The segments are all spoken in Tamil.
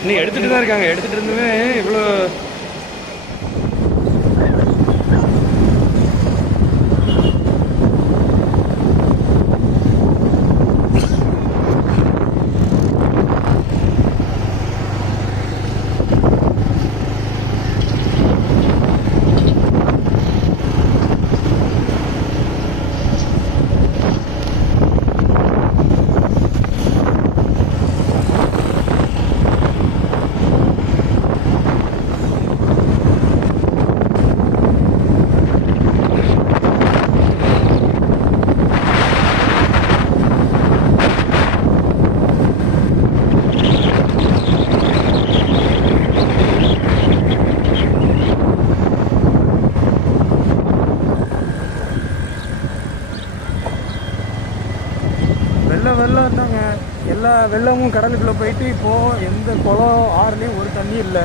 இன்னும் எடுத்துகிட்டு தான் இருக்காங்க. எடுத்துகிட்டு இருந்துமே இவ்வளோ வெள்ளம் இருந்தாங்க. எல்லா வெள்ளமும் கடலுக்குள்ளே போயிட்டு இப்போது எந்த குளம் ஆறுலேயும் ஒரு தண்ணி இல்லை.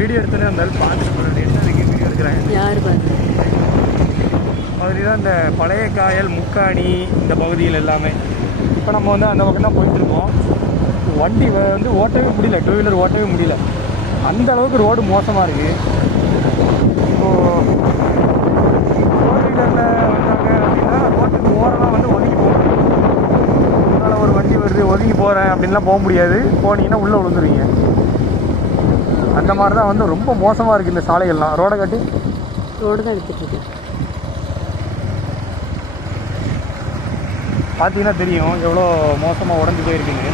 வீடியோ எடுத்தோன்னே அந்த பார்த்துட்டு போகிறது என்ன வீடியோ எடுக்கிறாங்க யார் பார்த்து மாதிரி தான் இந்த பழைய காயல் முக்காணி இந்த பகுதியில் எல்லாமே. இப்போ நம்ம வந்து அந்த பக்கம் தான் போயிட்டுருக்கோம். வண்டி வந்து ஓட்டவே முடியல, 2 வீலர் ஓட்டவே முடியல, அந்த அளவுக்கு ரோடு மோசமாக இருக்குது. இப்போது 4 வீலரில் வந்தாங்க அப்படின்னா ரோட்டுக்கு ஓரமாக வந்து ஒதுங்கி போகணும். அதனால் ஒரு வண்டி வருது ஒதுங்கி போகிறேன் அப்படின்லாம் போக முடியாது. போனீங்கன்னா உள்ளே விழுந்துருவீங்க. அந்த மாதிரி தான் வந்து ரொம்ப மோசமாக இருக்குது இந்த சாலைகள்லாம். ரோடை காட்டி ரோடு தான் எடுத்துகிட்டு பார்த்தீங்கன்னா தெரியும் எவ்வளோ மோசமாக உடஞ்சி போயிருக்குங்க.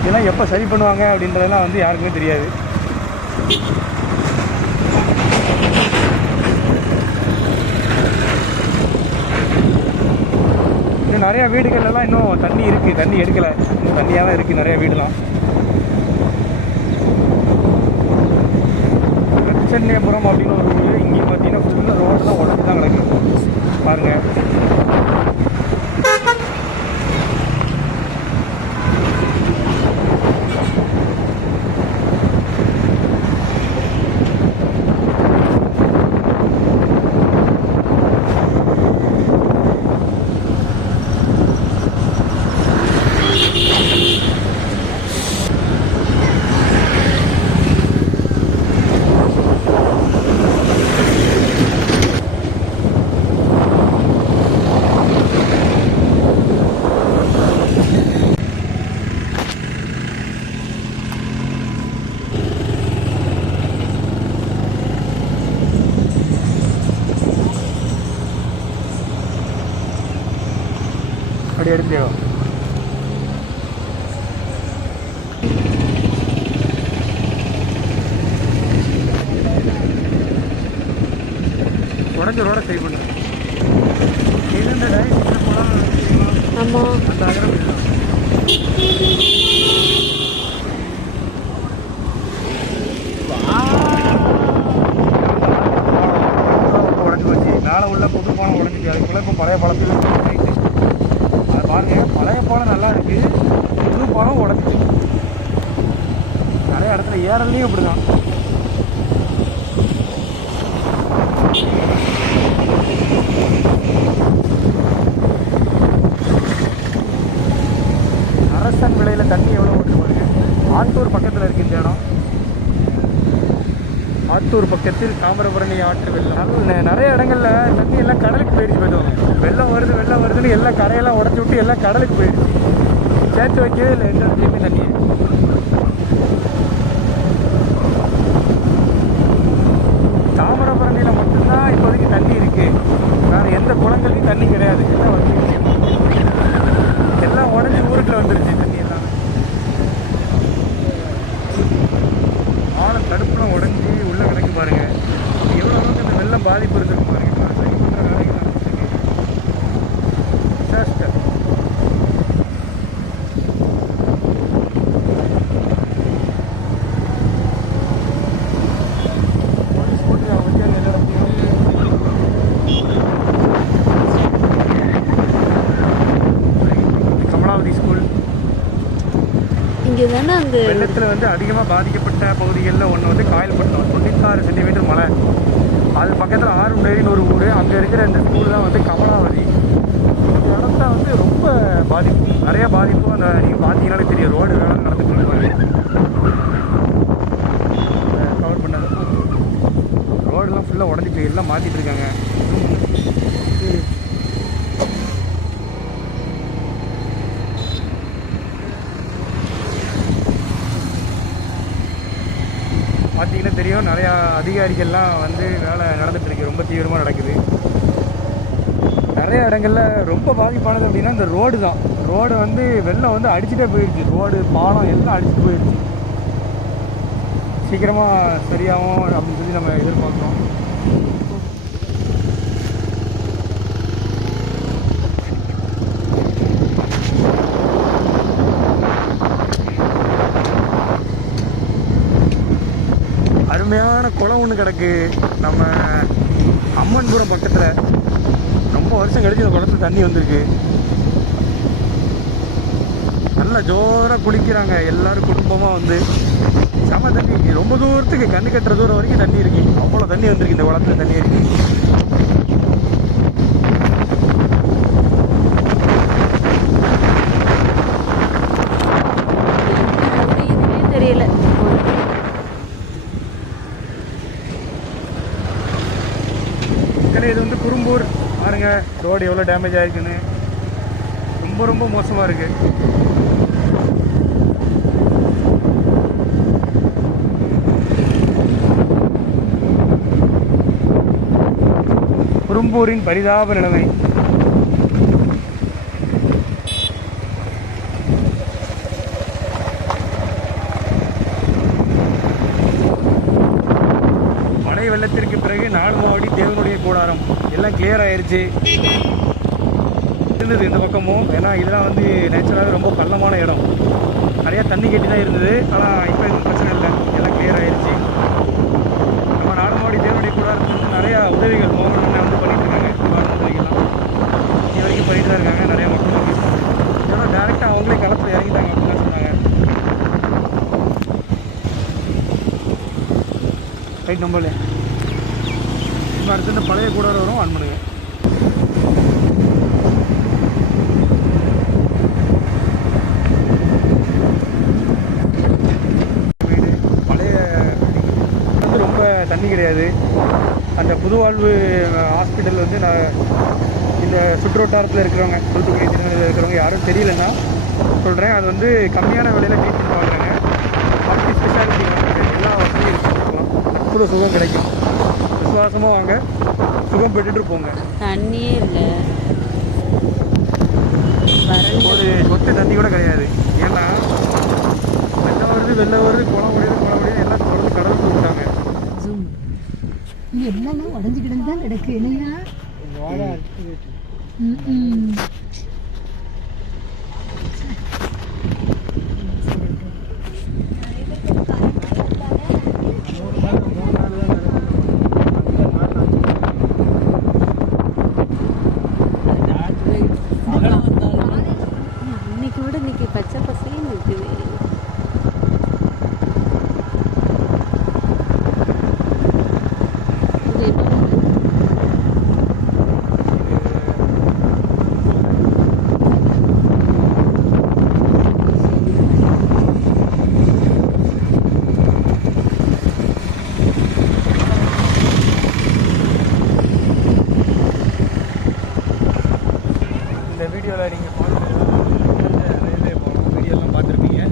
இதெல்லாம் எப்போ சரி பண்ணுவாங்க அப்படின்றதெல்லாம் வந்து யாருக்குமே தெரியாது. இன்னும் நிறையா வீடுகள்லாம் இன்னும் தண்ணி இருக்குது, தண்ணி எடுக்கலை, இன்னும் தண்ணியாக தான் இருக்குது நிறையா வீடுலாம். சென்னைபுரம் அப்படின்னு ஒரு ஊர். இங்கேயும் பார்த்தீங்கன்னா ஃபுல்லாக ரோடு தான் உடஞ்சி தான் கிடக்கு பாருங்கள். அப்படி எடுத்துக்கோ. உடஞ்ச ரோட சரி பண்ணு. ஆமாம் அந்த அகரம் உடஞ்சி போச்சு. மேலே உள்ள புது பாலம் உடஞ்சிச்சு. அதுக்குள்ள இப்போ பழைய பாலத்தில் அது பாருங்க. பழைய பாலம் நல்லா இருக்கு, புது பாலம் உடஞ்சிச்சு. நிறைய இடத்துல ஏறலையும் இப்படி தான். அரசன் விலையில் தண்ணி எவ்வளோ ஓட்டு பாருங்க. ஆத்தூர் பக்கத்தில் இருக்குது இந்த இடம். ஆத்தூர் பக்கத்தில் தாமிரபரணி ஆற்று வெள்ளம். நிறைய இடங்கள்ல தண்ணி எல்லாம் கடலுக்கு போயிடுச்சு. போயிடுவாங்க. வெள்ளம் வருதுன்னு எல்லாம் கரையெல்லாம் உடச்சி விட்டு எல்லாம் கடலுக்கு போயிடுச்சு. சேர்த்து வைக்கவே இல்லை எந்த இடத்துலையுமே தண்ணியை. தாமிரபரணியில் மட்டும்தான் இப்போதைக்கு தண்ணி இருக்குது. வேறு எந்த குளங்கள்லையும் தண்ணி கிடையாது. எல்லாம் வந்துருச்சு, எல்லாம் உடஞ்சி ஊருக்குள்ள வந்துருச்சு தண்ணி எல்லாமே. ஆழம் தடுப்புலாம் உடஞ்சி உள்ளே கிடக்கு பாருங்கள். எவ்வளோ அளவுக்கு அந்த வெள்ளம் பாதிப்பு இருந்திருக்கு பாருங்கள். சரி பண்ணுற வேலைகள் நடந்துருக்கு. டிசாஸ்டர். வெள்ளத்தில் வந்து அதிகமாக பாதிக்கப்பட்ட பகுதிகளில் ஒன்று வந்து காயல்பட்டினம், 96 சென்டிமீட்டர் மழை. அது பக்கத்தில் ஆறுமுடையின்னு ஒரு ஊர். அங்கே இருக்கிற இந்த ஸ்கூல் தான் வந்து கமலாவதி. இந்த இடத்த வந்து ரொம்ப பாதிப்பு, நிறைய பாதிப்பு. அந்த நீங்கள் பார்த்தீங்கன்னாலே தெரியும், ரோடு வேலை நடந்துட்டு இருப்பாங்க. கவர் பண்ணாங்க, ரோடெல்லாம் ஃபுல்லாக உடஞ்சிட்டு எல்லாம் மாற்றிட்டு இருக்காங்க. பார்த்தீங்கன்னா தெரியும், நிறையா அதிகாரிகள்லாம் வந்து வேலை நடந்துகிட்ருக்கு. ரொம்ப தீவிரமாக நடக்குது. நிறைய இடங்களில் ரொம்ப பாதிப்பானது அப்படின்னா இந்த ரோடு தான். ரோடு வந்து வெள்ளம் வந்து அடிச்சுட்டே போயிடுச்சு. ரோடு, பாலம் எல்லாம் அடிச்சுட்டு போயிடுச்சு. சீக்கிரமாக சரியாகும் அப்படின்னு சொல்லி நம்ம எதிர்பார்க்குறோம். அருமையான குளம் ஒன்று கிடக்கு நம்ம அம்மன்புரம் பக்கத்தில். ரொம்ப வருஷம் கழிச்சு இந்த குளத்துல தண்ணி வந்திருக்கு. நல்லா ஜோராக குளிக்கிறாங்க எல்லோரும் குடும்பமாக வந்து. செம தண்ணி, ரொம்ப தூரத்துக்கு கண்ணு கட்டுற தூரம் வரைக்கும் தண்ணி இருக்கு. அவ்வளோ தண்ணி வந்திருக்கு இந்த குளத்துல. தண்ணி இருக்கு. தெரியல. இது வந்து குறும்பூர் பாருங்க, ரோடு எவ்வளோ டேமேஜ் ஆகிருக்குன்னு. ரொம்ப ரொம்ப மோசமாக இருக்குது. குறும்பூரின் பரிதாப நிலைமை. மழை வெள்ளத்திற்கு பிறகு நாடுமாவடி தேவனுடைய கூடாரம் எல்லாம் கிளியர் ஆயிடுச்சு. இருந்தது இந்த பக்கமும், ஏன்னா இதெல்லாம் வந்து நேச்சுரலாகவே ரொம்ப பள்ளமான இடம். நிறையா தண்ணி கட்டி தான் இருந்தது. ஆனால் இப்போ எதுவும் பிரச்சனை இல்லை, எல்லாம் கிளியர் ஆயிடுச்சு. நம்ம நாடுமாவடி தேவனுடைய கூடாரத்தில் வந்து நிறையா உதவிகள் மோகன் வந்து பண்ணிட்டு இருக்காங்க. உதவிகள்லாம் இது வரைக்கும் பண்ணிட்டு தான் இருக்காங்க. நிறையா மக்கள் இதெல்லாம் டேரெக்டாக அவங்களே களத்தில் இறங்கிட்டாங்க அப்படின்னு சொன்னாங்க. ரைட், நம்பல இப்போ அடுத்து இந்த பழைய கூடாரம் வரும். ஆன் பண்ணுங்க. வீடு பழைய வந்து ரொம்ப தண்ணி கிடையாது. அந்த புதுவாழ்வு ஹாஸ்பிட்டல் வந்து நான் இந்த சுற்றுவட்டாரத்தில் இருக்கிறவங்க, தூத்துக்குடி திருநெல்வேலியில் இருக்கிறவங்க யாரும் தெரியலன்னா சொல்கிறேன். அது வந்து கம்மியான விலையில் ட்ரீட்மெண்ட் வாங்குறாங்க. மல்டி ஸ்பெஷாலிட்டி எல்லா வசதியும் இருக்கலாம். அற்புத சுகம் கிடைக்கும். விசுவாசமாக வாங்க, சுகம் பெற்றுட்டு போங்க. தண்ணியே இல்லை, ஒரு சொத்து தண்ணி கூட கிடையாது. ஏன்னா வெள்ளம் வருது குளம் முடியுது எல்லாம் தொடர்ந்து கடலுக்கு விட்டாங்க. எல்லாம் உடஞ்சு கிடந்து தான் கிடக்கு. இல்லையா இன்னைக்கு பச்சை பசையும் இருக்குது. இந்த வீடியோவில் நீங்கள் பார்க்குறது ரயில்வே போகலாம். வீடியோலாம் பார்த்துருப்பீங்க.